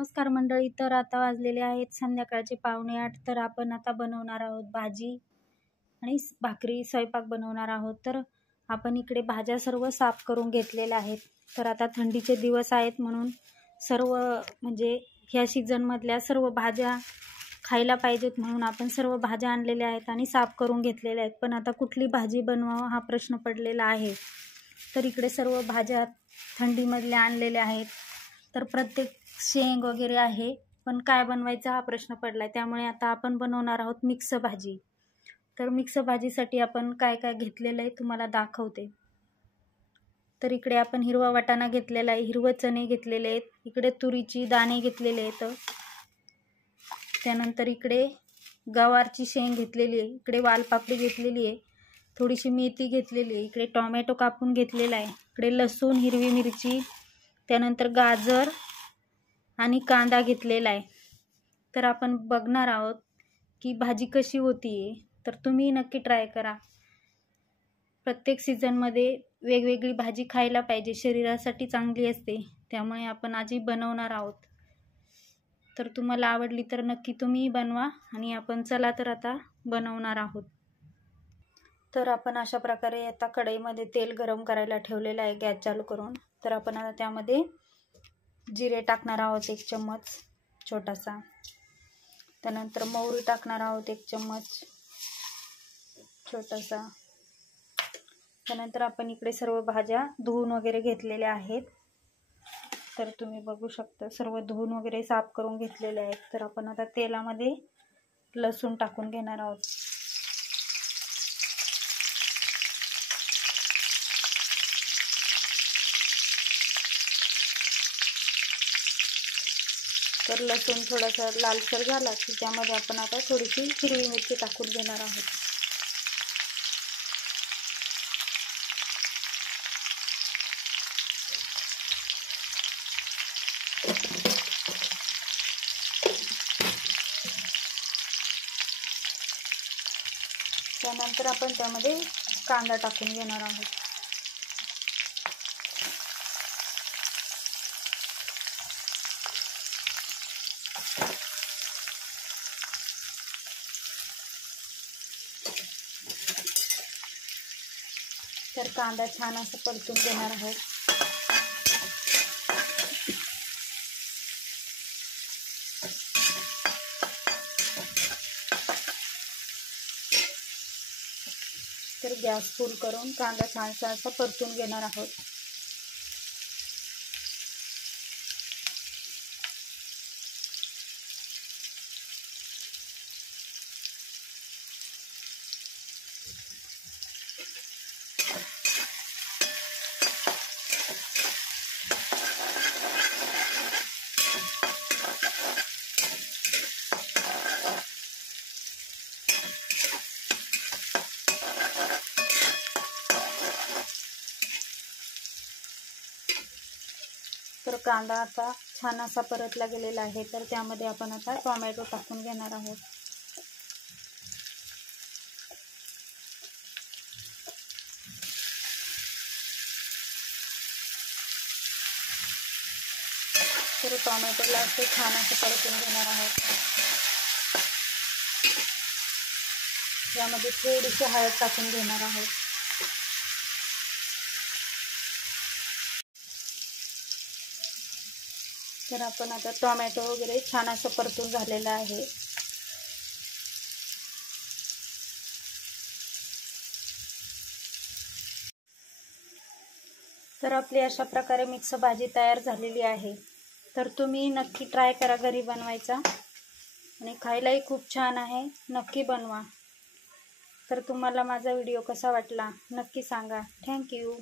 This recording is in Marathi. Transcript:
नमस्कार मंडळी. तर आता वाजलेले आहेत संध्याकाळचे 7:45. तर आपण आता बनवणार आहोत भाजी आणि भाकरी स्वयंपाक बनवणार आहोत. तर आपण इकडे भाज्या सर्व साफ करून घेतलेल्या आहेत. तर आता थंडीचे दिवस आहेत म्हणून सर्व म्हणजे ह्या सीझनमधल्या सर्व भाज्या खायला पाहिजेत म्हणून आपण सर्व भाज्या आणलेल्या आहेत आणि साफ करून घेतलेल्या आहेत. पण आता कुठली भाजी बनवावं हा प्रश्न पडलेला आहे. तर इकडे सर्व भाज्या थंडीमधल्या आणलेल्या आहेत. तर प्रत्येक शेंग वगैरे आहे, पण काय बनवायचं हा प्रश्न पडलाय. त्यामुळे आता आपण बनवणार आहोत मिक्स भाजी. तर मिक्स भाजीसाठी आपण काय काय घेतलेलं आहे तुम्हाला दाखवते. तर इकडे आपण हिरवा वाटाणा घेतलेला आहे, हिरवे चणे घेतलेले आहेत, इकडे तुरीची दाणे घेतलेले आहेत, त्यानंतर इकडे गवारची शेंग घेतलेली आहे, इकडे वालपापडी घेतलेली आहे, थोडीशी मेथी घेतलेली आहे, इकडे टोमॅटो कापून घेतलेला आहे, इकडे लसूण, हिरवी मिरची, त्यानंतर गाजर आणि कांदा घेतलेला आहे. तर आपण बघणार आहोत की भाजी कशी होतीये. तर तुम्ही नक्की ट्राय करा. प्रत्येक सीझनमध्ये वेगवेगळी भाजी खायला पाहिजे, शरीरासाठी चांगली असते. त्यामुळे आपण आजी बनवणार आहोत. तर तुम्हाला आवडली तर नक्की तुम्ही बनवा आणि आपण चला तर आता बनवणार आहोत. तर आपण अशा प्रकारे आता कढईमध्ये तेल गरम करायला ठेवलेलं आहे गॅस चालू करून. तर आपण आता त्यामध्ये जिरे टाकणार आहोत 1 चम्मच छोटासा, त्यानंतर मोहरी टाकणार आहोत 1 चम्मच छोटासा, त्यानंतर आपण इकडे सर्व भाज्या धुवून वगैरे घेतलेल्या आहेत. तर तुम्ही बघू शकता सर्व धुवून वगैरे साफ करून घेतलेले आहेत. तर आपण आता तेलामध्ये लसूण टाकून घेणार आहोत. तर लसूण थोडासा लालसर झाला की त्यामध्ये आपण आता थोडीशी हिरवी मिरची टाकून घेणार आहोत. त्यानंतर आपण त्यामध्ये कांदा टाकून घेणार आहोत. तर कांदा छान असं परतून घेणार आहोत. तर गॅस फुल करून कांदा छानसा असा परतून घेणार आहोत. तर कांदा आता छान असा परतला गेलेला आहे. तर त्यामध्ये आपण आता टोमॅटो टाकून घेणार आहोत. तर टोमॅटोला असं छान असं परतून घेणार आहोत. यामध्ये थोडीशी हळद टाकून घेणार आहोत. तर आपण आता टोमॅटो वगैरे छान असं परतून झालेलं आहे. तर आपली अशा प्रकारे मिक्स भाजी तयार झालेली आहे. तर तुम्ही नक्की ट्राय करा घरी बनवायचा आणि खायलाही खूप छान आहे. नक्की बनवा. तर तुम्हाला माझा व्हिडिओ कसा वाटला नक्की सांगा. थँक्यू.